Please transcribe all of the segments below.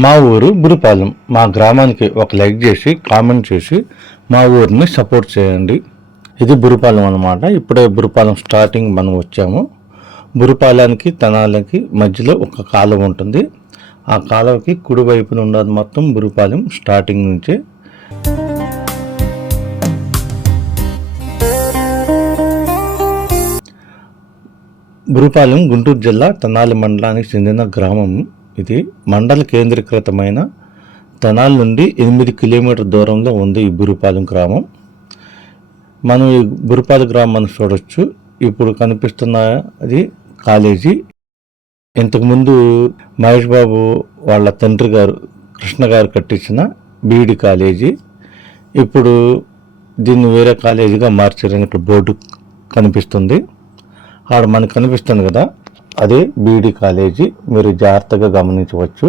మా ఊరు బురుపాలెం. మా గ్రామానికి ఒక లైక్ చేసి కామెంట్ చేసి మా ఊరిని సపోర్ట్ చేయండి. ఇది బురుపాలెం అన్నమాట. ఇప్పుడే బురుపాలెం స్టార్టింగ్ మనం వచ్చాము. బురుపాలెంకి తెనాలికి మధ్యలో ఒక కాలువ ఉంటుంది. ఆ కాలువకి కుడి వైపున ఉన్నది మొత్తం బురుపాలెం స్టార్టింగ్ నుంచే. బురుపాలెం గుంటూరు జిల్లా తెనాలి మండలానికి చెందిన గ్రామం. ఇది మండల కేంద్రీకృతమైన తెనాలి నుండి 8 కిలోమీటర్ దూరంలో ఉంది ఈ బురుపాలెం గ్రామం. మనం ఈ బురుపాలెం గ్రామాన్ని చూడొచ్చు. ఇప్పుడు కనిపిస్తున్న అది కాలేజీ. ఇంతకుముందు మహేష్ బాబు వాళ్ళ తండ్రి గారు కృష్ణ గారు కట్టించిన బీఈడి కాలేజీ. ఇప్పుడు దీన్ని వేరే కాలేజీగా మార్చారని ఇక్కడ బోర్డు కనిపిస్తుంది. ఆడ మనకు కనిపిస్తుంది కదా, అదే బీఈడి కాలేజీ. మీరు జాగ్రత్తగా గమనించవచ్చు.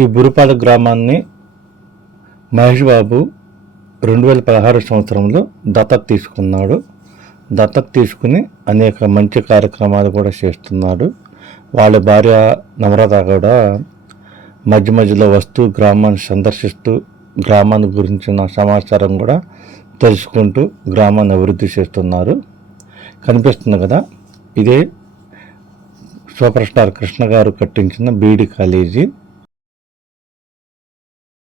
ఈ బురుపాలెం గ్రామాన్ని మహేష్ బాబు 2016 సంవత్సరంలో దత్తత తీసుకున్నాడు. దత్తత తీసుకుని అనేక మంచి కార్యక్రమాలు కూడా చేస్తున్నాడు. వాళ్ళ భార్య నమ్రత కూడా మధ్య మధ్యలో వస్తూ గ్రామాన్ని సందర్శిస్తూ గ్రామాన్ని గురించిన సమాచారం కూడా తెలుసుకుంటూ గ్రామాన్ని అభివృద్ధి చేస్తున్నారు. కనిపిస్తుంది కదా, ఇదే సూపర్ స్టార్ కృష్ణ గారు కట్టించిన బీఈడి కాలేజీ.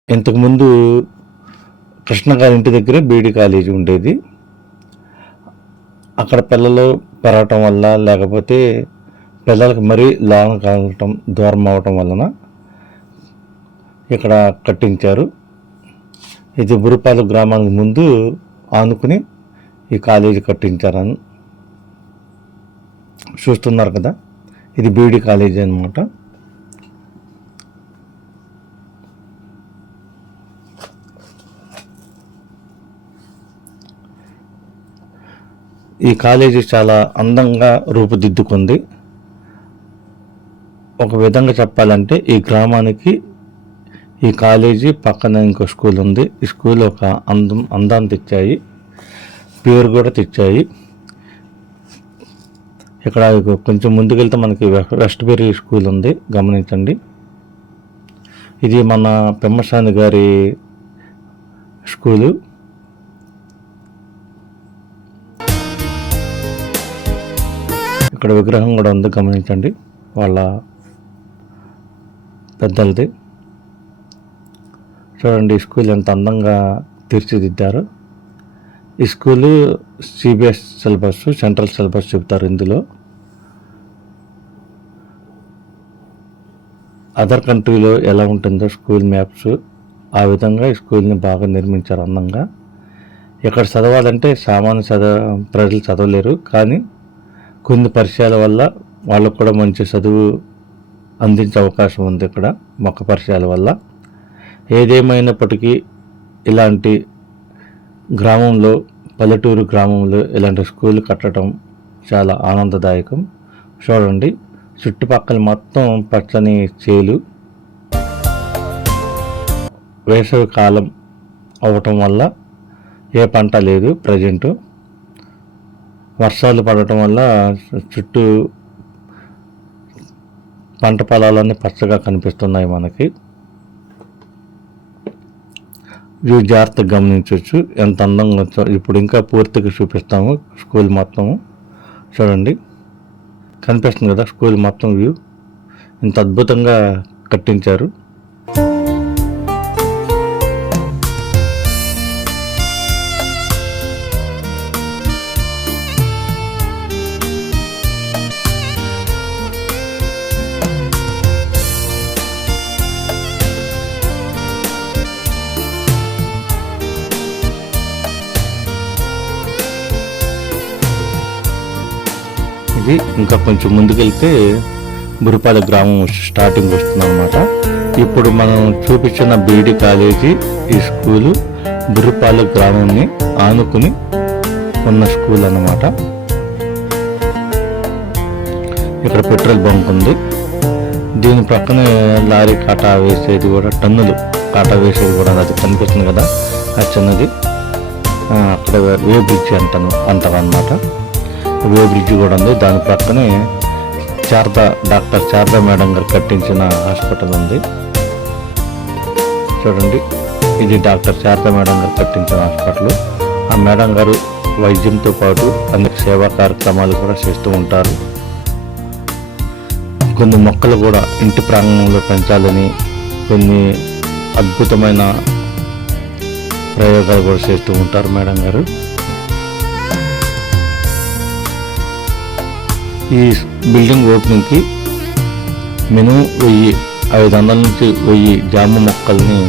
ఇంతకుముందు కృష్ణ గారి ఇంటి దగ్గరే బీఈడి కాలేజీ ఉండేది. అక్కడ పిల్లలు పెరగటం వల్ల, లేకపోతే పిల్లలకు మరీ లోన కావటం, దూరం అవటం వలన ఇక్కడ కట్టించారు. ఇది బురుపాలెం గ్రామానికి ముందు ఆనుకుని ఈ కాలేజీ కట్టించారని చూస్తున్నారు కదా, ఇది బీఈడి కాలేజీ అన్నమాట. ఈ కాలేజీ చాలా అందంగా రూపుదిద్దుకుంది. ఒక విధంగా చెప్పాలంటే ఈ గ్రామానికి ఈ కాలేజీ పక్కన ఇంకో స్కూల్ ఉంది. ఈ స్కూల్ ఒక అందాన్ని తెచ్చాయి, పేరు కూడా తెచ్చాయి. ఇక్కడ కొంచెం ముందుకెళ్తే మనకి వెస్ట్బెరీ స్కూల్ ఉంది, గమనించండి. ఇది మన పెమ్మసాని గారి స్కూలు. ఇక్కడ విగ్రహం కూడా ఉంది, గమనించండి, వాళ్ళ పెద్దలది. చూడండి ఈ స్కూల్ ఎంత అందంగా తీర్చిదిద్దారు. ఈ school CBSE syllabus, central syllabus చెబుతారు ఇందులో. అదర్ కంట్రీలో ఎలా ఉంటుందో స్కూల్ మ్యాప్స్, ఆ విధంగా ఈ స్కూల్ని బాగా నిర్మించారు అందంగా. ఇక్కడ చదవాలంటే సామాన్య ప్రజలు చదవలేరు, కానీ కొన్ని పరిచయాల వల్ల వాళ్ళకు కూడా మంచి చదువు అందించే అవకాశం ఉంది ఇక్కడ మొక్క పరిచయాల వల్ల. ఏదేమైనప్పటికీ ఇలాంటి గ్రామంలో, పల్లెటూరు గ్రామంలో ఇలాంటి స్కూల్ కట్టడం చాలా ఆనందదాయకం. చూడండి చుట్టుపక్కల మొత్తం పచ్చని చేలు. వేసవి కాలం అవటం వల్ల ఏ పంట లేదు ప్రజెంటు. వర్షాలు పడటం వల్ల చుట్టూ పంట పొలాలన్నీ పచ్చగా కనిపిస్తున్నాయి మనకి. ఇవి జాగ్రత్తగా గమనించవచ్చు ఎంత అందంగా. ఇప్పుడు ఇంకా పూర్తిగా చూపిస్తాము స్కూల్ మొత్తము. చూడండి కనిపిస్తుంది కదా స్కూల్ మొత్తం వ్యూ, ఇంత అద్భుతంగా కట్టించారు. ఇది ఇంకా కొంచెం ముందుకెళ్తే బురుపాలెం గ్రామం స్టార్టింగ్ వస్తుంది అన్నమాట. ఇప్పుడు మనం చూపించిన బీఈడి కాలేజీ, ఈ స్కూలు బురుపాలెం గ్రామాన్ని ఆనుకుని ఉన్న స్కూల్ అన్నమాట. ఇక్కడ పెట్రోల్ బంక్ ఉంది. దీని ప్రక్కనే లారీ కాటా వేసేది కూడా, టన్నులు కాటా వేసేది కూడా అది కనిపిస్తుంది కదా, అది చిన్నది. అక్కడ వే బ్రిడ్జ్ అంటారు అనమాట. వే బ్రిడ్జ్ కూడా ఉంది. దాని ప్రక్కనే డాక్టర్ శారదా మేడం గారు కట్టించిన హాస్పిటల్ ఉంది. చూడండి, ఇది డాక్టర్ శారదా మేడం గారు కట్టించిన హాస్పిటల్. ఆ మేడం గారు వైద్యంతో పాటు అనేక సేవా కార్యక్రమాలు కూడా చేస్తూ ఉంటారు. కొన్ని మొక్కలు కూడా ఇంటి ప్రాంగణంలో పెంచాలని కొన్ని అద్భుతమైన ప్రయోగాలు కూడా చేస్తూ ఉంటారు మేడం గారు. ఈ బిల్డింగ్ ఓపెనింగ్కి మినిమం 500 నుంచి 1000 జామ మొక్కల్ని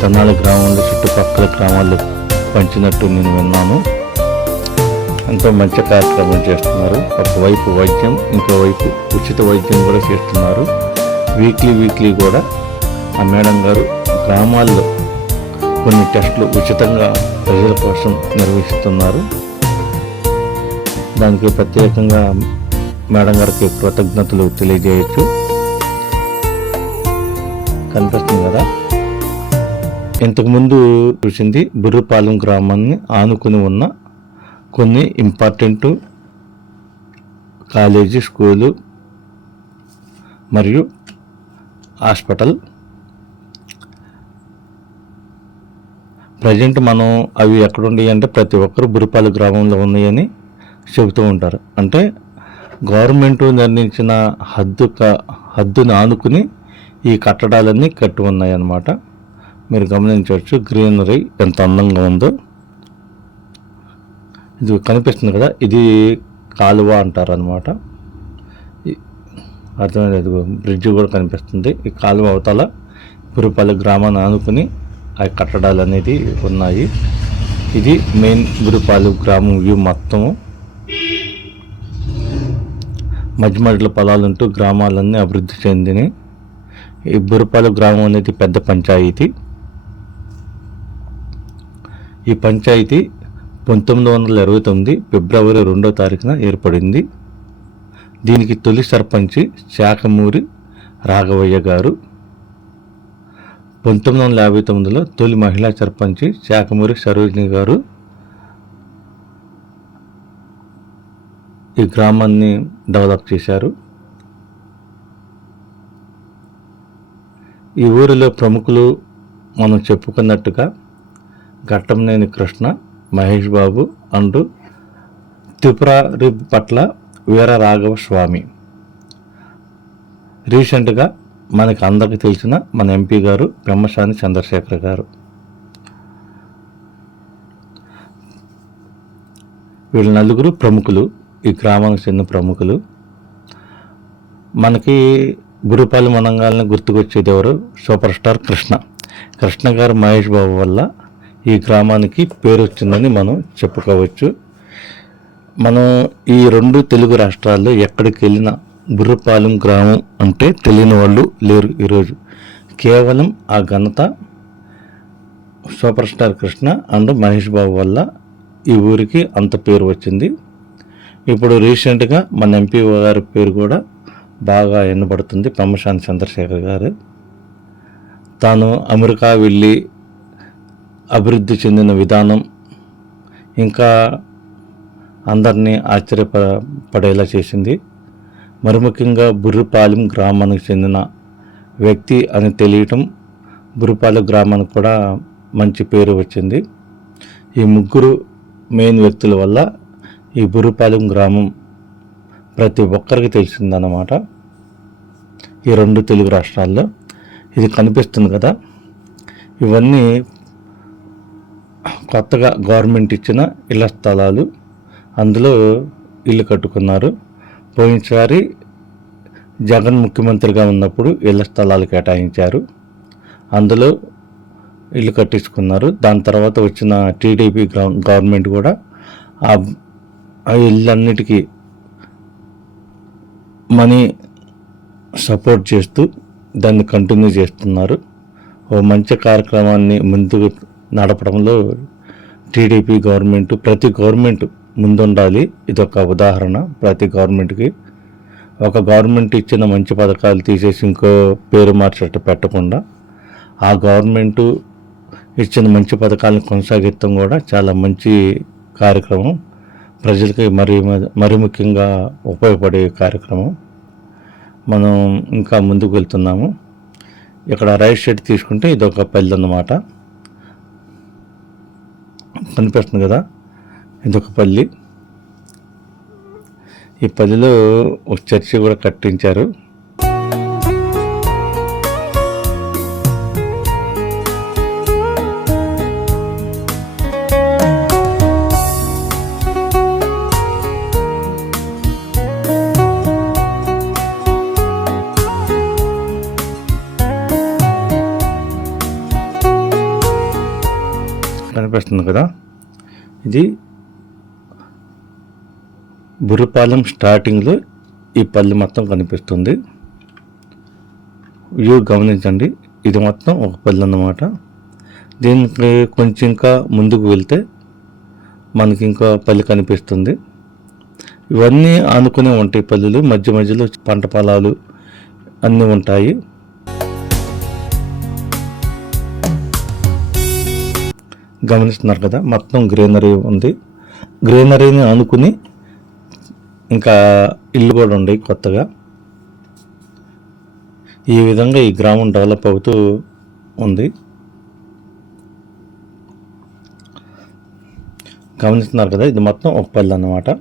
తెనాలి గ్రామంలో చుట్టుపక్కల గ్రామాల్లో పంచినట్టు నేను విన్నాను. ఎంతో మంచి కార్యక్రమం చేస్తున్నారు. ఒకవైపు వైద్యం, ఇంకోవైపు ఉచిత వైద్యం కూడా చేస్తున్నారు. వీక్లీ కూడా ఆ మేడం గారు గ్రామాల్లో కొన్ని టెస్టులు ఉచితంగా ప్రజల కోసం నిర్వహిస్తున్నారు. దానికి ప్రత్యేకంగా మేడం గారికి కృతజ్ఞతలు తెలియజేయచ్చు. కనిపిస్తుంది కదా. ఇంతకుముందు చూసింది బుర్రపాలెం గ్రామాన్ని ఆనుకుని ఉన్న కొన్ని ఇంపార్టెంట్ కాలేజీ, స్కూలు మరియు హాస్పిటల్. ప్రజెంట్ మనం అవి ఎక్కడుండి అంటే ప్రతి ఒక్కరు బుర్రపాలెం గ్రామంలో ఉన్నాయని చెబుతూ ఉంటారు. అంటే గవర్నమెంట్ నిర్ణయించిన హద్దును ఆనుకుని ఈ కట్టడాలన్నీ కట్టి ఉన్నాయి అన్నమాట. మీరు గమనించవచ్చు గ్రీనరీ ఎంత అందంగా ఉందో. ఇది కనిపిస్తుంది కదా, ఇది కాలువ అంటారు అనమాట. అర్థమైనది, బ్రిడ్జ్ కూడా కనిపిస్తుంది. ఈ కాలువ అవతల బుర్రపాలెం గ్రామాన్ని ఆనుకుని ఆ కట్టడాలు అనేది ఉన్నాయి. ఇది మెయిన్ బుర్రపాలెం గ్రామం వ్యూ మొత్తము. మధ్య పొలాలుంటూ గ్రామాలన్నీ అభివృద్ధి చెందినాయి. ఈ బుర్రపాలెం గ్రామం అనేది పెద్ద పంచాయతీ. ఈ పంచాయతీ 1929 ఫిబ్రవరి 2వ తారీఖున ఏర్పడింది. దీనికి తొలి సర్పంచి శాఖమూరి రాఘవయ్య గారు. 1959లో తొలి మహిళా సర్పంచి శాఖమూరి సరోజిని గారు ఈ గ్రామాన్ని డెవలప్ చేశారు. ఈ ఊరిలో ప్రముఖులు మనం చెప్పుకున్నట్టుగా ఘట్టంనేని కృష్ణ, మహేష్ బాబు అండ్ త్రిపురారి పట్ల వీర రాఘవ స్వామి. రీసెంట్గా మనకి అందరికీ తెలిసిన మన ఎంపీ గారు పెమ్మసాని చంద్రశేఖర్ గారు. వీళ్ళు నలుగురు ప్రముఖులు, ఈ గ్రామానికి చెందిన ప్రముఖులు. మనకి బుర్రపాలెం అనంగాలని గుర్తుకొచ్చేది ఎవరు? సూపర్ స్టార్ కృష్ణ గారు మహేష్ బాబు వల్ల ఈ గ్రామానికి పేరు వచ్చిందని మనం చెప్పుకోవచ్చు. మనం ఈ 2 తెలుగు రాష్ట్రాల్లో ఎక్కడికి వెళ్ళినా బుర్రపాలెం గ్రామం అంటే తెలియని వాళ్ళు లేరు ఈరోజు. కేవలం ఆ ఘనత super star Krishna and Mahesh Babu వల్ల ఈ ఊరికి అంత పేరు వచ్చింది. ఇప్పుడు రీసెంట్గా మన ఎంపీ గారి పేరు కూడా బాగా ఎన్నబడుతుంది, పెమ్మసాని చంద్రశేఖర్ గారు. తాను అమెరికా వెళ్ళి అభివృద్ధి చెందిన విధానం ఇంకా అందరినీ ఆశ్చర్యపడేలా చేసింది. మరి ముఖ్యంగా బుర్రపాలెం గ్రామానికి చెందిన వ్యక్తి అని తెలియటం, బుర్రపాలెం గ్రామానికి కూడా మంచి పేరు వచ్చింది. ఈ ముగ్గురు మెయిన్ వ్యక్తుల వల్ల ఈ బుర్రపాలెం గ్రామం ప్రతి ఒక్కరికి తెలిసిందన్నమాట ఈ 2 తెలుగు రాష్ట్రాల్లో. ఇది కనిపిస్తుంది కదా, ఇవన్నీ కొత్తగా గవర్నమెంట్ ఇచ్చిన ఇళ్ల స్థలాలు. అందులో ఇల్లు కట్టుకున్నారు. పోయినసారి జగన్ ముఖ్యమంత్రిగా ఉన్నప్పుడు ఇళ్ల స్థలాలు కేటాయించారు, అందులో ఇల్లు కట్టించుకున్నారు. దాని తర్వాత వచ్చిన టీడీపీ గవర్నమెంట్ కూడా ఆ ఇళ్ళన్నిటికీ మనీ సపోర్ట్ చేస్తూ దాన్ని కంటిన్యూ చేస్తున్నారు. ఓ మంచి కార్యక్రమాన్ని ముందుకు నడపడంలో టీడీపీ గవర్నమెంట్, ప్రతి గవర్నమెంట్ ముందుండాలి. ఇదొక ఉదాహరణ. ప్రతి గవర్నమెంట్కి ఒక గవర్నమెంట్ ఇచ్చిన మంచి పథకాలు తీసేసి ఇంకో పేరు మార్చేట్టు పెట్టకుండా ఆ గవర్నమెంటు ఇచ్చిన మంచి పథకాలను కొనసాగిస్తాం కూడా చాలా మంచి కార్యక్రమం, ప్రజలకి మరీ ముఖ్యంగా ఉపయోగపడే కార్యక్రమం. మనం ఇంకా ముందుకు వెళ్తున్నాము. ఇక్కడ రైట్ సైడ్ తీసుకుంటే ఇది ఒక పల్లె అన్నమాట. కనిపిస్తుంది కదా, ఇదొక పల్లి. ఈ పల్లిలో ఒక చర్చి కూడా కట్టించారు. కనిపిస్తుంది కదా, ఇది బుర్రపాలెం స్టార్టింగ్లో ఈ పల్లి మొత్తం కనిపిస్తుంది. వ్యూ గమనించండి, ఇది మొత్తం ఒక పల్లి అన్నమాట. దీనికి కొంచెం ఇంకా ముందుకు వెళ్తే మనకి ఇంకా పల్లి కనిపిస్తుంది. ఇవన్నీ ఆనుకునే ఉంటాయి పల్లెలు, మధ్య మధ్యలో పంట పొలాలు అన్నీ ఉంటాయి. గమనిస్తున్నారు కదా, మొత్తం గ్రీనరీ ఉంది. గ్రీనరీని ఆనుకుని ఇంకా ఇల్లు కూడా ఉన్నాయి కొత్తగా. ఈ విధంగా ఈ గ్రామం డెవలప్ అవుతూ ఉంది. గమనిస్తున్నారు కదా, ఇది మొత్తం ఒక పల్లె అన్నమాట.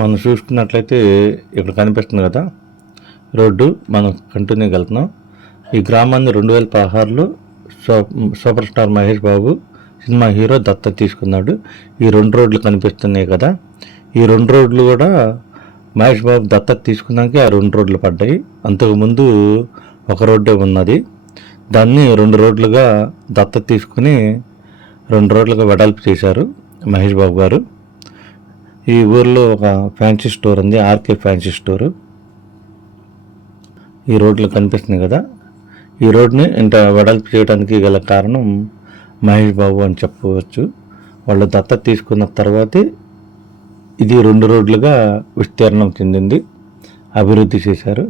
మనం చూసుకున్నట్లయితే ఇక్కడ కనిపిస్తుంది కదా రోడ్డు, మనం కంటిన్యూగా వెళ్తున్నాం. ఈ గ్రామాన్ని 2016లో super star Mahesh Babu cinema hero దత్తత తీసుకున్నాడు. ఈ 2 రోడ్లు కనిపిస్తున్నాయి కదా, ఈ 2 రోడ్లు కూడా మహేష్ బాబు దత్తత తీసుకున్నాక ఆ 2 రోడ్లు పడ్డాయి. అంతకుముందు ఒక రోడ్డే ఉన్నది, దాన్ని 2 రోడ్లుగా దత్తత తీసుకుని 2 రోడ్లుగా వెడల్పు చేశారు మహేష్ బాబు గారు. ఈ ఊర్లో ఒక ఫ్యాన్సీ స్టోర్ ఉంది, ఆర్కే ఫ్యాన్సీ స్టోరు. ఈ రోడ్లు కనిపిస్తుంది కదా, ఈ రోడ్ని ఇంత వెడల్పు చేయడానికి గల కారణం మహేష్ బాబు అని చెప్పవచ్చు. వాళ్ళు దత్తత తీసుకున్న తర్వాతే ఇది 2 రోడ్లుగా విస్తీర్ణం చెందింది, అభివృద్ధి చేశారు.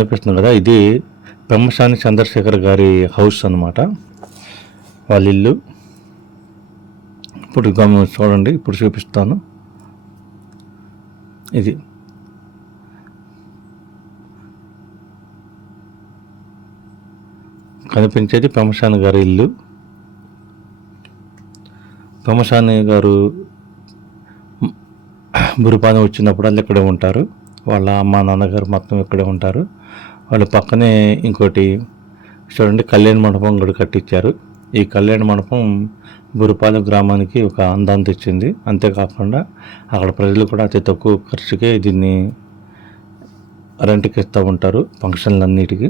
కనిపిస్తుంది కదా, ఇది పెమ్మసాని చంద్రశేఖర్ గారి హౌస్ అన్నమాట, వాళ్ళ ఇల్లు. ఇప్పుడు చూడండి, ఇప్పుడు చూపిస్తాను. ఇది కనిపించేది పెమ్మసాని గారి ఇల్లు. పెమ్మసాని గారు బురుపాని వచ్చినప్పుడల్లా ఇక్కడే ఉంటారు. వాళ్ళ అమ్మ నాన్నగారు మొత్తం ఇక్కడే ఉంటారు. వాళ్ళ పక్కనే ఇంకోటి చూడండి కళ్యాణ మండపం కూడా కట్టించారు. ఈ కళ్యాణ మండపం బురుపాలెం గ్రామానికి ఒక అందాన్ని తెచ్చింది. అంతేకాకుండా అక్కడ ప్రజలు కూడా అతి తక్కువ ఖర్చుకే దీన్ని రెంట్కి ఇస్తూ ఉంటారు ఫంక్షన్లన్నిటికీ.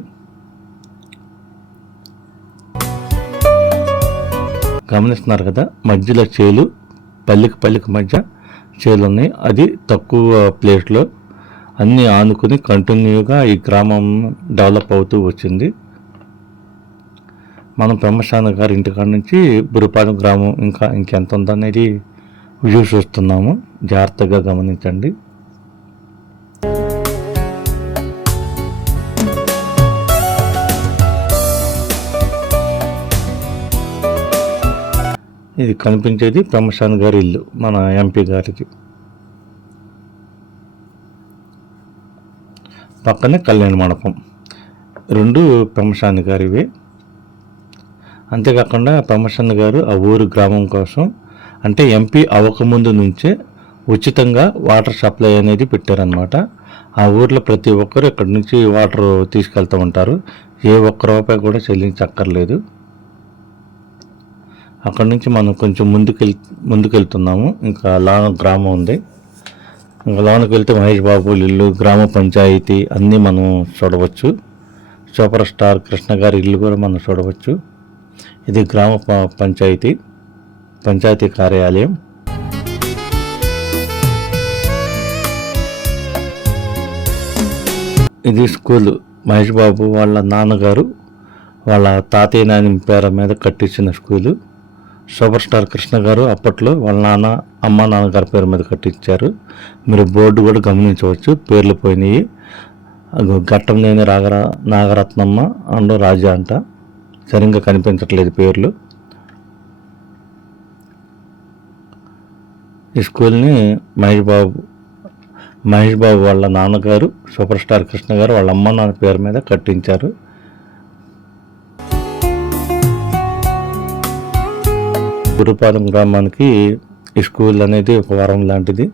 గమనిస్తున్నారు కదా, మధ్యలో చేలు, పల్లికి మధ్య చేలు ఉన్నాయి. అది తక్కువ ప్లేస్లో అన్నీ ఆనుకుని కంటిన్యూగా ఈ గ్రామం డెవలప్ అవుతూ వచ్చింది. మనం బ్రహ్మశాన గారి ఇంటికాడ నుంచి బురుపాలెం గ్రామం ఇంకెంత ఉందనేది వ్యూ చూస్తున్నాము. జాగ్రత్తగా గమనించండి. ఇది కనిపించేది బ్రహ్మశాన గారి ఇల్లు, మన ఎంపీ గారికి. పక్కనే కళ్యాణ మండపం, రెండు బ్రహ్మశాన గారివే. అంతేకాకుండా బ్రహ్మశాన గారు ఆ ఊరు గ్రామం కోసం, అంటే ఎంపీ అవ్వకముందు నుంచే ఉచితంగా వాటర్ సప్లై అనేది పెట్టారనమాట. ఆ ఊర్లో ప్రతి ఒక్కరు ఇక్కడి నుంచి వాటర్ తీసుకెళ్తూ ఉంటారు. ఏ ఒక్క రూపాయి కూడా చెల్లించక్కర్లేదు. అక్కడి నుంచి మనం కొంచెం ముందుకెళ్తున్నాము. ఇంకా లోన గ్రామం ఉంది. ఇంకా లోనకి వెళ్తే మహేష్ బాబు ఇల్లు, గ్రామ పంచాయతీ అన్నీ మనం చూడవచ్చు. సూపర్ స్టార్ కృష్ణ గారి ఇల్లు కూడా మనం చూడవచ్చు. ఇది గ్రామ పంచాయతీ కార్యాలయం. ఇది స్కూలు. మహేష్ బాబు వాళ్ళ నాన్నగారు వాళ్ళ తాతయ్య నాని పేరు మీద కట్టించిన స్కూలు. సూపర్ స్టార్ కృష్ణ గారు అప్పట్లో వాళ్ళ నాన్నగారి పేరు మీద కట్టించారు. మీరు బోర్డు కూడా గమనించవచ్చు, పేర్లు పోయినాయి. ఘట్టంనేని నాగరత్నమ్మ అండ్ రాజా అంట, సరిగ్గా కనిపించట్లేదు పేర్లు. ఈ స్కూల్ని మహేష్ బాబు వాళ్ళ నాన్నగారు సూపర్ స్టార్ కృష్ణ గారు వాళ్ళ నాన్న పేరు మీద కట్టించారు. బురుపాలెం గ్రామానికి ఈ స్కూల్ అనేది ఒక వరం లాంటిది.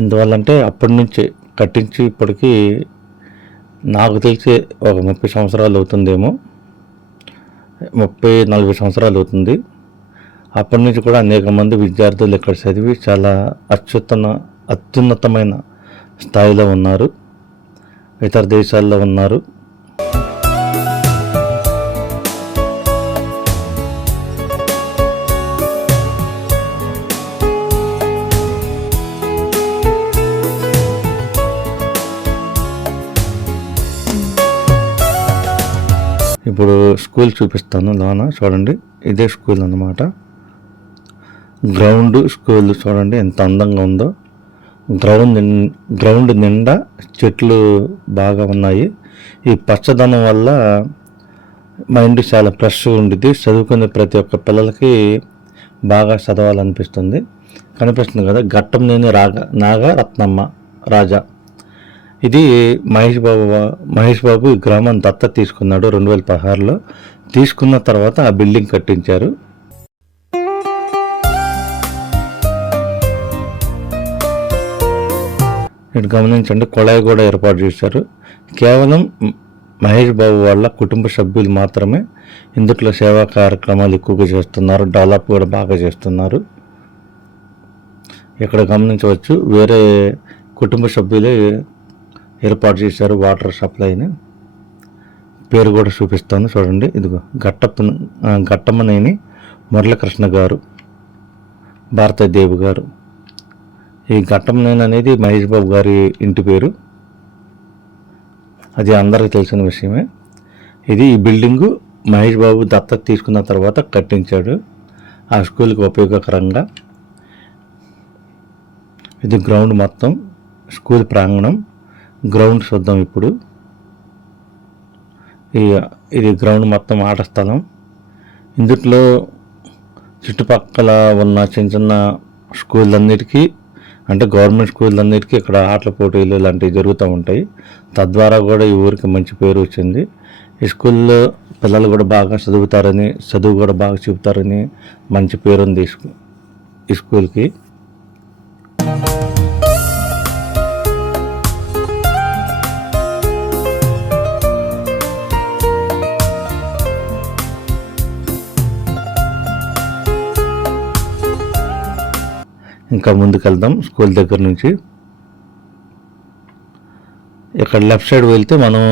ఎందువల్లంటే అప్పటి నుంచి కట్టించి ఇప్పటికీ నాకు తెలిసి ఒక 30 సంవత్సరాలు అవుతుందేమో, 30-40 సంవత్సరాలు అవుతుంది. అప్పటి నుంచి కూడా అనేక మంది విద్యార్థులు ఇక్కడ చదివి చాలా అత్యున్నతమైన స్థాయిలో ఉన్నారు, ఇతర దేశాల్లో ఉన్నారు. ఇప్పుడు స్కూల్ చూపిస్తాను. లోన చూడండి, ఇదే స్కూల్ అన్నమాట. స్కూల్ చూడండి ఎంత అందంగా ఉందో. గ్రౌండ్ నిండా చెట్లు బాగా ఉన్నాయి. ఈ పచ్చదనం వల్ల మైండ్ చాలా ఫ్రెష్ ఉండిద్ది. చదువుకునే ప్రతి ఒక్క పిల్లలకి బాగా చదవాలనిపిస్తుంది. కనిపిస్తుంది కదా, ఘట్టంనేని నాగరత్నమ్మ రాజా. ఇది మహేష్ బాబు ఈ గ్రామాన్ని దత్తత తీసుకున్నాడు 2016లో. తీసుకున్న తర్వాత ఆ బిల్డింగ్ కట్టించారు. ఇటు గమనించండి, కొళాయి కూడా ఏర్పాటు చేశారు. కేవలం మహేష్ బాబు వాళ్ళ కుటుంబ సభ్యులు మాత్రమే ఇందులో సేవా కార్యక్రమాలు ఎక్కువగా చేస్తున్నారు, డెవలప్ కూడా బాగా చేస్తున్నారు. ఇక్కడ గమనించవచ్చు, వేరే కుటుంబ సభ్యులే ఏర్పాటు చేశారు వాటర్ సప్లైని. పేరు కూడా చూపిస్తాను చూడండి. ఇదిగో ఘట్టమ్మనేని మురళీకృష్ణ గారు, భారతదేవి గారు. ఈ ఘట్టమ్మనేని అనేది మహేష్ బాబు గారి ఇంటి పేరు, అది అందరికీ తెలిసిన విషయమే. ఈ బిల్డింగు మహేష్ బాబు దత్తత తీసుకున్న తర్వాత కట్టించాడు ఆ స్కూల్కి ఉపయోగకరంగా. ఇది గ్రౌండ్ మొత్తం, స్కూల్ ప్రాంగణం. గ్రౌండ్ చూద్దాం ఇప్పుడు. ఇది గ్రౌండ్ మొత్తం ఆట స్థలం. ఇందులో చుట్టుపక్కల ఉన్న చిన్న స్కూళ్ళన్నిటికీ, అంటే గవర్నమెంట్ స్కూళ్ళన్నిటికీ ఇక్కడ ఆటల పోటీలు ఇలాంటివి జరుగుతూ ఉంటాయి. తద్వారా కూడా ఈ ఊరికి మంచి పేరు వచ్చింది. ఈ స్కూల్లో పిల్లలు కూడా బాగా చదువు కూడా బాగా చెబుతారని మంచి పేరు ఉంది ఈ స్కూల్కి. ఇంకా ముందుకు వెళ్దాం స్కూల్ దగ్గర నుంచి. ఇక్కడ లెఫ్ట్ సైడ్ వెళ్తే మనం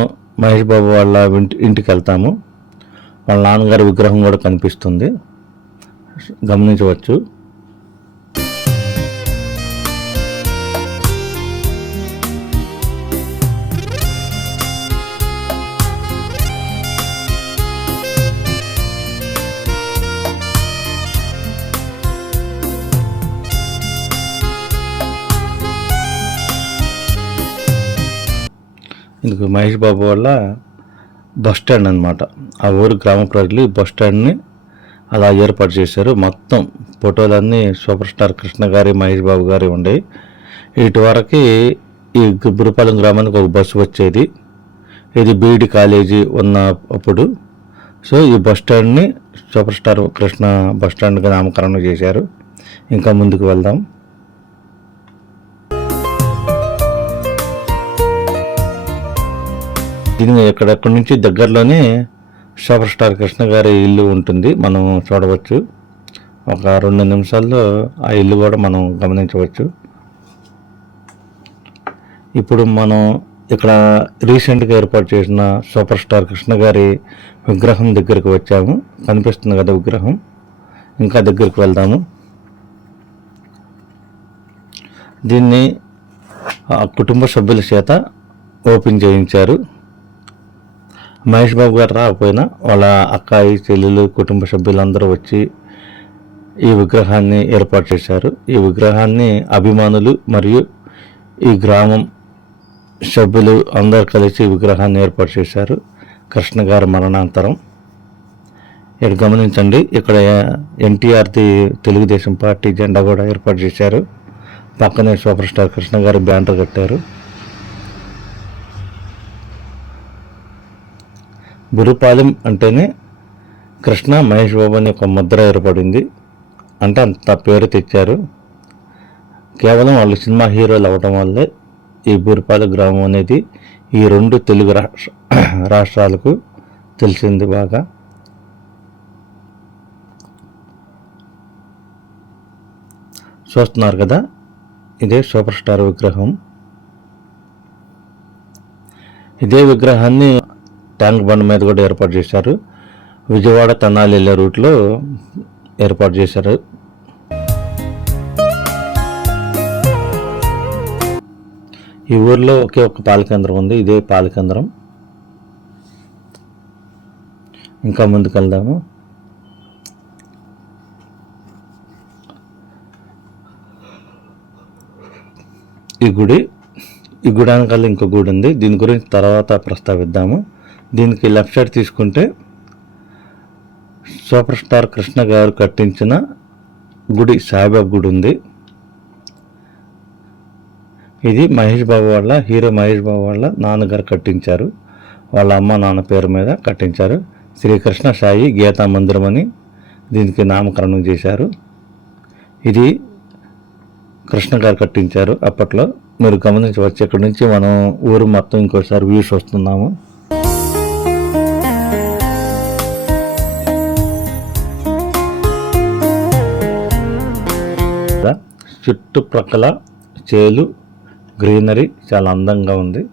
మహేష్ బాబు వాళ్ళ ఇంటికి వెళ్తాము. వాళ్ళ నాన్నగారి విగ్రహం కూడా కనిపిస్తుంది, గమనించవచ్చు. ఇందుకు మహేష్ బాబు వాళ్ళ బస్ స్టాండ్ అనమాట. ఆ ఊరు గ్రామ ప్రజలు ఈ బస్ స్టాండ్ని అలా ఏర్పాటు చేశారు. మొత్తం ఫోటోలన్నీ సూపర్ స్టార్ కృష్ణ గారి, మహేష్ బాబు గారి ఉండేవి. ఇటువరకు ఈ బురుపాలెం గ్రామానికి ఒక బస్సు వచ్చేది. ఇది బీఈడి కాలేజీ ఉన్న అప్పుడు. సో ఈ బస్ స్టాండ్ని సూపర్ స్టార్ కృష్ణ బస్ స్టాండ్గా నామకరణం చేశారు. ఇంకా ముందుకు వెళ్దాం. దీని ఎక్కడెక్కడి నుంచి దగ్గరలోనే సూపర్ స్టార్ కృష్ణ గారి ఇల్లు ఉంటుంది, మనం చూడవచ్చు. ఒక 2 నిమిషాల్లో ఆ ఇల్లు కూడా మనం గమనించవచ్చు. ఇప్పుడు మనం ఇక్కడ రీసెంట్గా ఏర్పాటు చేసిన సూపర్ స్టార్ కృష్ణ గారి విగ్రహం దగ్గరికి వచ్చాము. కనిపిస్తుంది కదా విగ్రహం. ఇంకా దగ్గరికి వెళ్దాము. దీన్ని కుటుంబ సభ్యుల చేత ఓపెన్ చేయించారు. మహేష్ బాబు గారు రాకపోయినా వాళ్ళ అక్కాయి, చెల్లెలు, కుటుంబ సభ్యులందరూ వచ్చి ఈ విగ్రహాన్ని ఏర్పాటు చేశారు. ఈ విగ్రహాన్ని అభిమానులు మరియు ఈ గ్రామం సభ్యులు అందరు కలిసి విగ్రహాన్ని ఏర్పాటు చేశారు కృష్ణ గారి మరణాంతరం. ఇక్కడ గమనించండి, ఇక్కడ ఎన్టీఆర్ది తెలుగుదేశం పార్టీ జెండా కూడా ఏర్పాటు చేశారు. పక్కనే సూపర్ స్టార్ కృష్ణ గారి బ్యానర్ కట్టారు. బురుపాలెం అంటేనే కృష్ణ, మహేష్ బాబు అని ఒక ముద్ర ఏర్పడింది. అంటే అంత పేరు తెచ్చారు. కేవలం వాళ్ళు సినిమా హీరోలు అవ్వటం వల్లే ఈ బురుపాలెం గ్రామం అనేది ఈ 2 తెలుగు రాష్ట్రాలకు తెలిసింది బాగా. చూస్తున్నారు కదా, ఇదే సూపర్ స్టార్ విగ్రహం. ఇదే విగ్రహాన్ని ట్యాంక్ బండ్ మీద కూడా ఏర్పాటు చేశారు. విజయవాడ తెనాలి వెళ్ళే రూట్లో ఏర్పాటు చేశారు. ఈ ఊర్లో ఒకే ఒక పాలకేంద్రం ఉంది, ఇదే పాలకేంద్రం. ఇంకా ముందుకు వెళ్దాము. ఈ గుడి వెనకాల ఇంకో గుడి ఉంది, దీని గురించి తర్వాత ప్రస్తావిద్దాము. దీనికి లెఫ్ట్ సైడ్ తీసుకుంటే సూపర్ స్టార్ కృష్ణ గారు కట్టించిన గుడి, సాయిబాబా గుడి ఉంది. ఇది మహేష్ బాబు వాళ్ళ హీరో మహేష్ బాబు వాళ్ళ నాన్నగారు కట్టించారు. వాళ్ళ అమ్మ నాన్న పేరు మీద కట్టించారు. శ్రీకృష్ణ సాయి గీతా మందిరం అని దీనికి నామకరణం చేశారు. ఇది కృష్ణ గారు కట్టించారు అప్పట్లో. మీరు గమనించవచ్చు, ఇక్కడ నుంచి మనం ఊరు మొత్తం ఇంకోసారి వ్యూస్ వస్తున్నాము. చుట్టుప్రక్కల చేలు, గ్రీనరీ చాలా అందంగా ఉంది.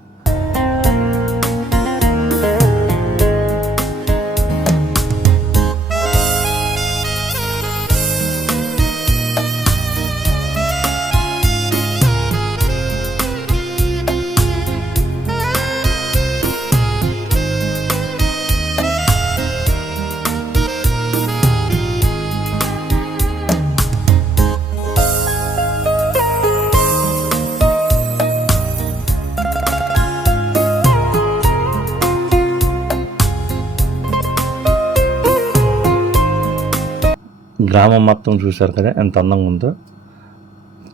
గ్రామం మొత్తం చూశారు కదా ఎంత అందంగా ఉందో.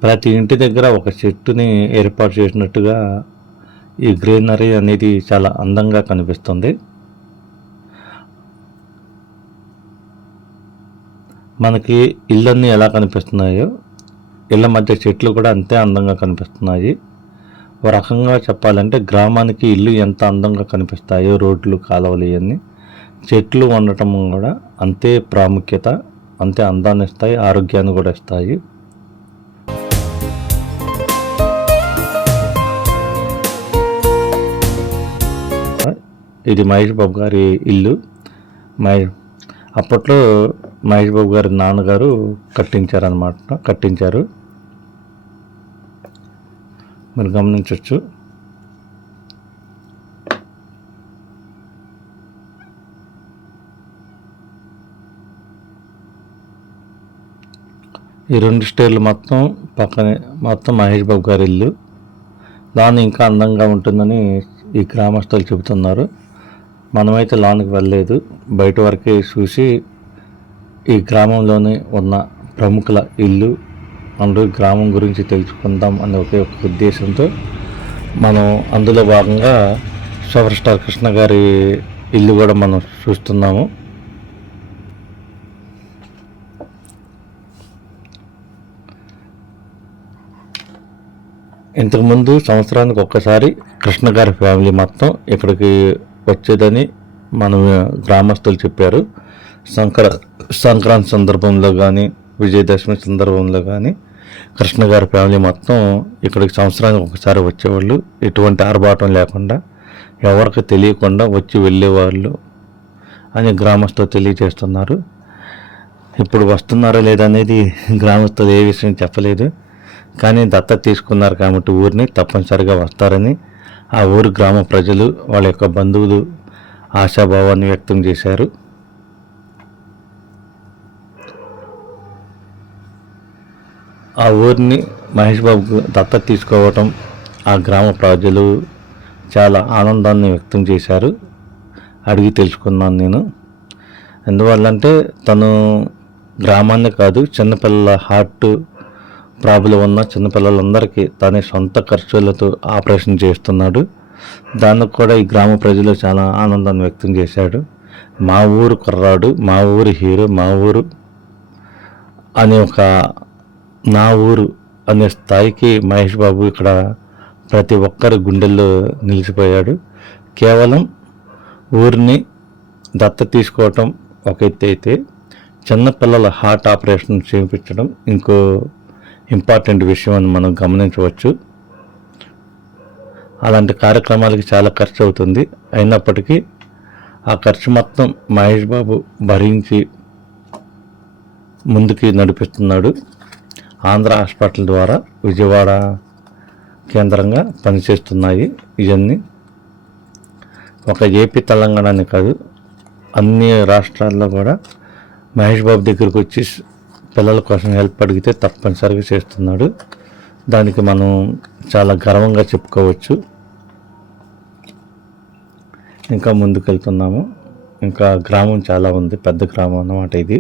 ప్రతి ఇంటి దగ్గర ఒక చెట్టుని ఏర్పాటు చేసినట్టుగా ఈ గ్రీనరీ అనేది చాలా అందంగా కనిపిస్తుంది. మనకి ఇళ్ళన్నీ ఎలా కనిపిస్తున్నాయో ఇళ్ళ మధ్య చెట్లు కూడా అంతే అందంగా కనిపిస్తున్నాయి. ఒక రకంగా చెప్పాలంటే గ్రామానికి ఇల్లు ఎంత అందంగా కనిపిస్తాయో, రోడ్లు, కాలువలు, ఇవన్నీ చెట్లు ఉండటం కూడా అంతే ప్రాముఖ్యత, అంతే అందాన్ని ఇస్తాయి, ఆరోగ్యాన్ని కూడా ఇస్తాయి. ఇది మహేష్ బాబు గారి ఇల్లు. అప్పట్లో మహేష్ బాబు గారి నాన్నగారు కట్టించారు. మీరు గమనించవచ్చు. ఈ 2 స్టేర్లు పక్కనే మహేష్ బాబు గారి ఇల్లు. లాన్ ఇంకా అందంగా ఉంటుందని ఈ గ్రామస్తులు చెబుతున్నారు. మనమైతే లాన్కి వెళ్ళలేదు, బయట వరకే చూసి ఈ గ్రామంలోనే ఉన్న ప్రముఖుల ఇల్లు అందరూ గ్రామం గురించి తెలుసుకుందాం అనే ఒకే ఒక ఉద్దేశంతో మనం అందులో భాగంగా సూపర్ స్టార్ కృష్ణ గారి ఇల్లు కూడా మనం చూస్తున్నాము. ఇంతకుముందు సంవత్సరానికి ఒక్కసారి కృష్ణ గారి ఫ్యామిలీ మొత్తం ఇక్కడికి వచ్చేదని మన గ్రామస్తులు చెప్పారు. సంక్రాంతి సందర్భంలో కానీ, విజయదశమి సందర్భంలో కానీ కృష్ణ గారి ఫ్యామిలీ మొత్తం ఇక్కడికి సంవత్సరానికి ఒకసారి వచ్చేవాళ్ళు. ఎటువంటి ఆర్భాటం లేకుండా, ఎవరికి తెలియకుండా వచ్చి వెళ్ళేవాళ్ళు అని గ్రామస్తులు తెలియజేస్తున్నారు. ఇప్పుడు వస్తున్నారా లేదనేది గ్రామస్తులు ఏ విషయం చెప్పలేదు. కానీ దత్తత తీసుకున్నారు కాబట్టి ఊరిని తప్పనిసరిగా వస్తారని ఆ ఊరు గ్రామ ప్రజలు, వాళ్ళ యొక్క బంధువులు ఆశాభావాన్ని వ్యక్తం చేశారు. ఆ ఊరిని మహేష్ బాబు దత్తత తీసుకోవటం ఆ గ్రామ ప్రజలు చాలా ఆనందాన్ని వ్యక్తం చేశారు. అడిగి తెలుసుకున్నాను నేను. ఎందువల్లంటే తను గ్రామాన్ని కాదు, చిన్నపిల్లల హార్ట్ ప్రాబ్లం ఉన్న చిన్నపిల్లలందరికీ తన సొంత ఖర్చులతో ఆపరేషన్ చేస్తున్నాడు. దానికి కూడా ఈ గ్రామ ప్రజలు చాలా ఆనందాన్ని వ్యక్తం చేశాడు. మా ఊరు కుర్రాడు, మా ఊరు హీరో, మా ఊరు అనే నా ఊరు అనే స్థాయికి మహేష్ బాబు ఇక్కడ ప్రతి ఒక్కరి గుండెల్లో నిలిచిపోయాడు. కేవలం ఊరిని దత్తత తీసుకోవటం ఒక ఎత్తు అయితే, చిన్నపిల్లల హార్ట్ ఆపరేషన్ చేయించడం ఇంకో ఇంపార్టెంట్ విషయం అని మనం గమనించవచ్చు. అలాంటి కార్యక్రమాలకి చాలా ఖర్చు అవుతుంది. అయినప్పటికీ ఆ ఖర్చు మొత్తం మహేష్ బాబు భరించి ముందుకి నడిపిస్తున్నాడు. ఆంధ్ర హాస్పిటల్ ద్వారా విజయవాడ కేంద్రంగా పనిచేస్తున్నాయి ఇవన్నీ. ఒక ఏపీ తెలంగాణనే కాదు, అన్ని రాష్ట్రాల్లో కూడా మహేష్ బాబు దగ్గరకు వచ్చి పిల్లల కోసం హెల్ప్ అడిగితే తప్పనిసరిగా చేస్తున్నాడు. దానికి మనం చాలా గర్వంగా చెప్పుకోవచ్చు. ఇంకా ముందుకు వెళ్తున్నాము. ఇంకా గ్రామం చాలా ఉంది, పెద్ద గ్రామం అన్నమాట ఇది.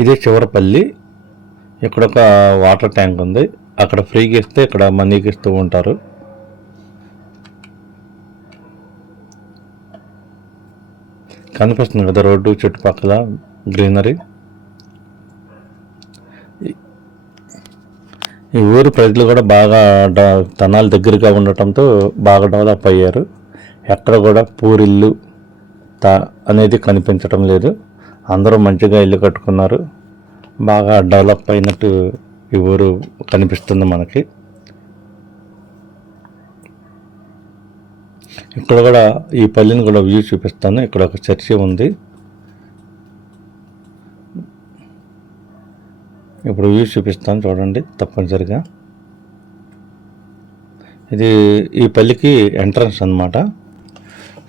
ఇదే చివరపల్లి. ఇక్కడ ఒక వాటర్ ట్యాంక్ ఉంది. అక్కడ ఫ్రీగా ఇస్తే ఇక్కడ మనీకి ఇస్తూ ఉంటారు. కనిపిస్తుంది కదా రోడ్డు చుట్టుపక్కల గ్రీనరీ. ఈ ఊరు ప్రజలు కూడా బాగా తనాలు దగ్గరగా ఉండటంతో బాగా డెవలప్ అయ్యారు. ఎక్కడ కూడా పూరిల్లు అనేది కనిపించడం లేదు. అందరూ మంచిగా ఇల్లు కట్టుకున్నారు. బాగా డెవలప్ అయినట్టు ఈ ఊరు కనిపిస్తుంది మనకి. ఇక్కడ కూడా ఈ పల్లిని కూడా వ్యూ చూపిస్తాను. ఇక్కడ ఒక చర్చి ఉంది. ఇప్పుడు వ్యూ చూపిస్తాను చూడండి తప్పనిసరిగా. ఇది ఈ పల్లికి ఎంట్రన్స్ అన్నమాట.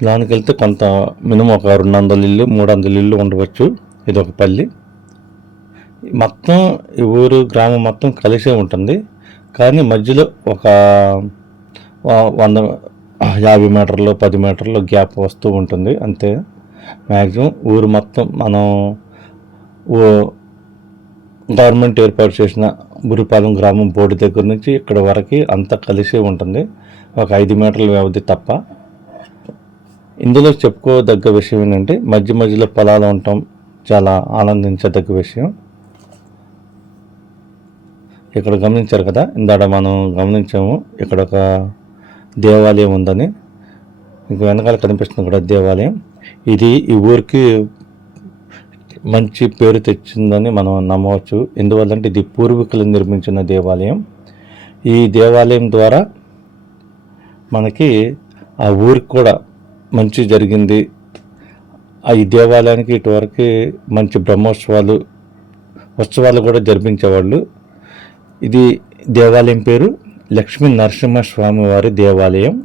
దానికి వెళ్తే కొంత మినిమం ఒక 200 ఇల్లు 300 ఇల్లు ఉండవచ్చు. ఇది ఒక పల్లి. మొత్తం ఈ ఊరు గ్రామం మొత్తం కలిసే ఉంటుంది. కానీ మధ్యలో ఒక 150 మీటర్లు 10 మీటర్లు గ్యాప్ వస్తూ ఉంటుంది అంతే. మ్యాక్సిమం ఊరు మొత్తం మనం గవర్నమెంట్ ఏర్పాటు చేసిన బురిపాలెం గ్రామం బోర్డు దగ్గర నుంచి ఇక్కడ వరకు అంతా కలిసే ఉంటుంది, ఒక 5 మీటర్ల వ్యవధి తప్ప. ఇందులో చెప్పుకోదగ్గ విషయం ఏంటంటే మధ్య మధ్యలో పొలాలు ఉండటం, చాలా ఆనందించదగ్గ విషయం. ఇక్కడ గమనించారు కదా, ఇందాక మనం గమనించాము ఇక్కడ ఒక దేవాలయం ఉందని. ఇంక వెనకాల కనిపిస్తుంది కూడా దేవాలయం. ఇది ఈ ఊరికి మంచి పేరు తెచ్చిందని మనం నమ్మవచ్చు. ఎందువల్లంటే ఇది పూర్వీకులు నిర్మించిన దేవాలయం. ఈ దేవాలయం ద్వారా మనకి ఆ ఊరికి కూడా మంచి జరిగింది. ఈ దేవాలయానికి ఇటువరకు మంచి ఉత్సవాలు కూడా జరిపించేవాళ్ళు. ఇది దేవాలయం పేరు లక్ష్మీ నరసింహస్వామి వారి దేవాలయం.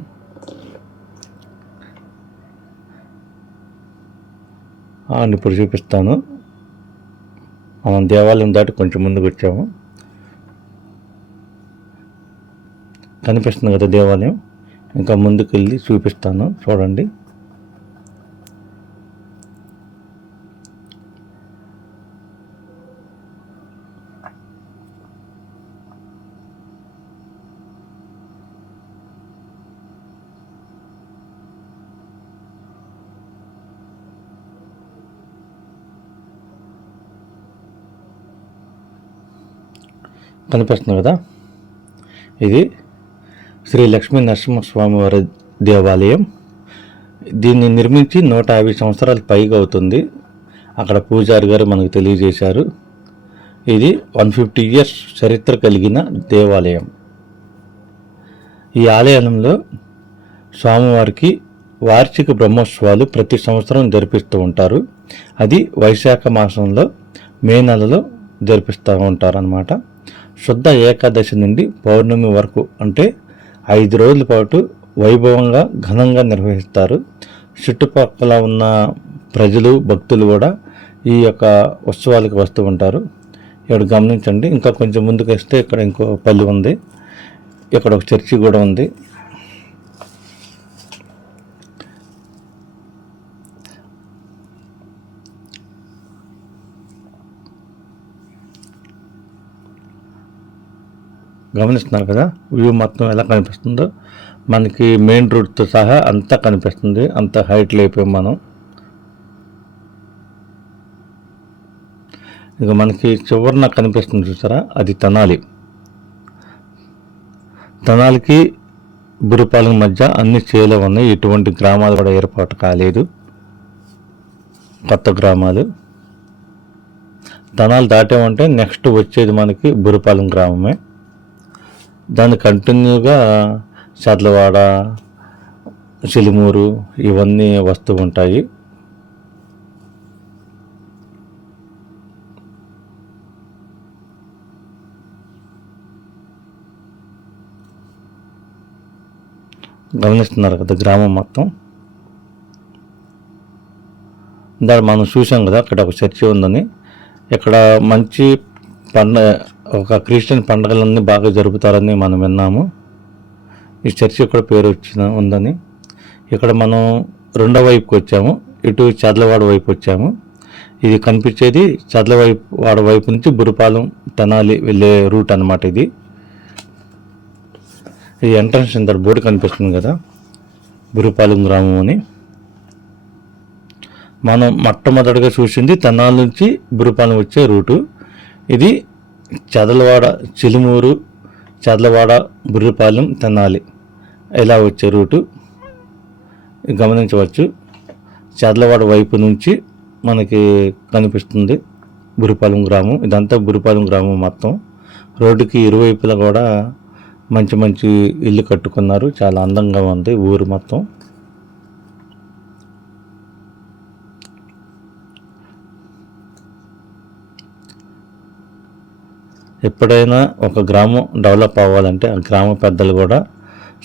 ఇప్పుడు చూపిస్తాను. మనం దేవాలయం దాటి కొంచెం ముందుకు వచ్చాము. కనిపిస్తుంది కదా దేవాలయం. ఇంకా ముందుకు వెళ్ళి చూపిస్తాను, చూడండి. కనిపిస్తుంది కదా, ఇది శ్రీ లక్ష్మీ నరసింహస్వామి వారి దేవాలయం. దీన్ని నిర్మించి 150 సంవత్సరాలు పైగా అవుతుంది. అక్కడ పూజారి గారు మనకు తెలియజేశారు. ఇది 150 years చరిత్ర కలిగిన దేవాలయం. ఈ ఆలయంలో స్వామివారికి వార్షిక బ్రహ్మోత్సవాలు ప్రతి సంవత్సరం జరిపిస్తూ ఉంటారు. అది వైశాఖ మాసంలో మే నెలలో జరిపిస్తూ ఉంటారన్నమాట. శుద్ధ ఏకాదశి నుండి పౌర్ణమి వరకు అంటే 5 రోజుల పాటు వైభవంగా ఘనంగా నిర్వహిస్తారు. చుట్టుపక్కల ఉన్న ప్రజలు భక్తులు కూడా ఈ యొక్క ఉత్సవాలకు వస్తూ ఉంటారు. ఇక్కడ గమనించండి. ఇంకా కొంచెం ముందుకు వస్తే ఇక్కడ ఇంకో పల్లి ఉంది. ఇక్కడ ఒక చర్చి కూడా ఉంది. గమనిస్తున్నారు కదా వ్యూ మొత్తం ఎలా కనిపిస్తుందో. మనకి మెయిన్ రోడ్తో సహా అంతా కనిపిస్తుంది. అంత హైట్లో అయిపోయాం మనం. ఇక మనకి చివరిన కనిపిస్తుంది చూసారా, అది తెనాలి. తెనాలికి బురుపాలెం మధ్య అన్ని చేలో ఉన్నాయి. ఎటువంటి గ్రామాలు కూడా ఏర్పాటు కాలేదు, కొత్త గ్రామాలు. తెనాలి దాటామంటే నెక్స్ట్ వచ్చేది మనకి బురుపాలెం గ్రామమే. దాన్ని కంటిన్యూగా చర్లవాడ, చిలుమూరు ఇవన్నీ వస్తూ ఉంటాయి. గమనిస్తున్నారు కదా గ్రామం మొత్తం. దాన్ని మనం చూసాం కదా, అక్కడ ఒక చర్చి ఉందని. ఇక్కడ మంచి ఒక క్రిస్టియన్ పండుగలన్నీ బాగా జరుపుతారని మనం విన్నాము. ఈ చర్చి కూడా పేరు ఉందని. ఇక్కడ మనం రెండో వైపుకి వచ్చాము. ఇటు చర్లవాడ వైపు వచ్చాము. ఇది కనిపించేది చర్లవాడ వైపు నుంచి బురుపాలెం తెనాలి వెళ్ళే రూట్ అన్నమాట. ఇది ఎంట్రన్స్ ఇంత బోర్డు కనిపిస్తుంది కదా, బురుపాలెం గ్రామం అని. మనం మొట్టమొదటిగా చూసింది తెనాలి నుంచి బురుపాలెం వచ్చే రూటు. ఇది చదలవాడ, చిలుమూరు, చదలవాడ, బుర్రిపాలెం, తెనాలి ఇలా వచ్చే రూటు గమనించవచ్చు. చదలవాడ వైపు నుంచి మనకి కనిపిస్తుంది బుర్రిపాలెం గ్రామం. ఇదంతా బుర్రిపాలెం గ్రామం మొత్తం. రోడ్డుకి ఇరువైపులా కూడా మంచి మంచి ఇల్లు కట్టుకున్నారు. చాలా అందంగా ఉంది ఊరు మొత్తం. ఎప్పుడైనా ఒక గ్రామం డెవలప్ అవ్వాలంటే ఆ గ్రామ పెద్దలు కూడా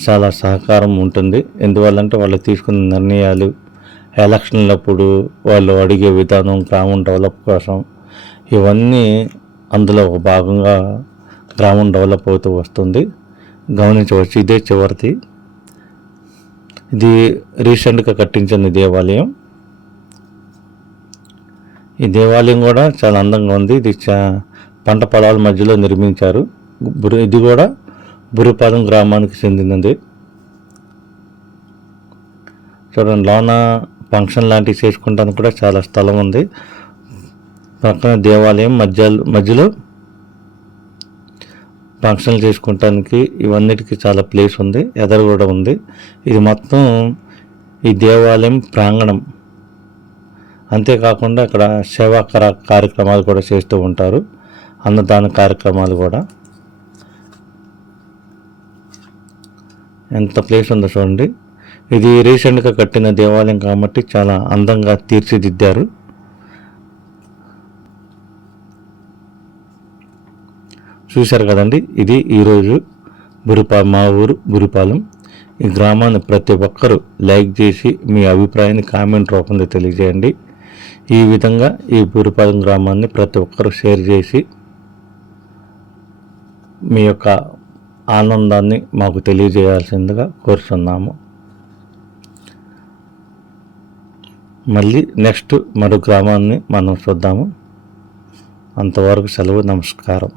చాలా సహకారం ఉంటుంది. ఎందువల్లంటే వాళ్ళు తీసుకున్న నిర్ణయాలు, ఎలక్షన్లప్పుడు వాళ్ళు అడిగే విధానం, గ్రామం డెవలప్ కోసం ఇవన్నీ అందులో ఒక భాగంగా గ్రామం డెవలప్ అవుతూ వస్తుంది. గమనించవచ్చు. ఇదే చివరిది. ఇది రీసెంట్గా కట్టించిన దేవాలయం. ఈ దేవాలయం కూడా చాలా అందంగా ఉంది. ఇది పంట పొలాల మధ్యలో నిర్మించారు. ఇది కూడా బురుపాలెం గ్రామానికి చెందినది. చూడండి, లోన ఫంక్షన్ లాంటివి చేసుకుంటానికి కూడా చాలా స్థలం ఉంది. పక్కన దేవాలయం మధ్యలో ఫంక్షన్లు చేసుకోవటానికి ఇవన్నిటికీ చాలా ప్లేస్ ఉంది. ఎదరు కూడా ఉంది. ఇది మొత్తం ఈ దేవాలయం ప్రాంగణం. అంతేకాకుండా ఇక్కడ సేవా కార్యక్రమాలు కూడా చేస్తూ ఉంటారు. అన్నదాన కార్యక్రమాలు కూడా. ఎంత ప్లేస్ ఉందో చూడండి. ఇది రీసెంట్గా కట్టిన దేవాలయం కాబట్టి చాలా అందంగా తీర్చిదిద్దారు. చూశారు కదండి, ఇది ఈరోజు మా ఊరు బురిపాలెం. ఈ గ్రామాన్ని ప్రతి ఒక్కరూ లైక్ చేసి మీ అభిప్రాయాన్ని కామెంట్ రూపంలో తెలియజేయండి. ఈ విధంగా ఈ బురిపాలెం గ్రామాన్ని ప్రతి ఒక్కరూ షేర్ చేసి మీ యొక్క ఆనందాన్ని మాకు తెలియజేయాల్సిందిగా కోరుతున్నాము. మళ్ళీ నెక్స్ట్ మరో గ్రామాన్ని మనం చూద్దాము. అంతవరకు సెలవు. నమస్కారం.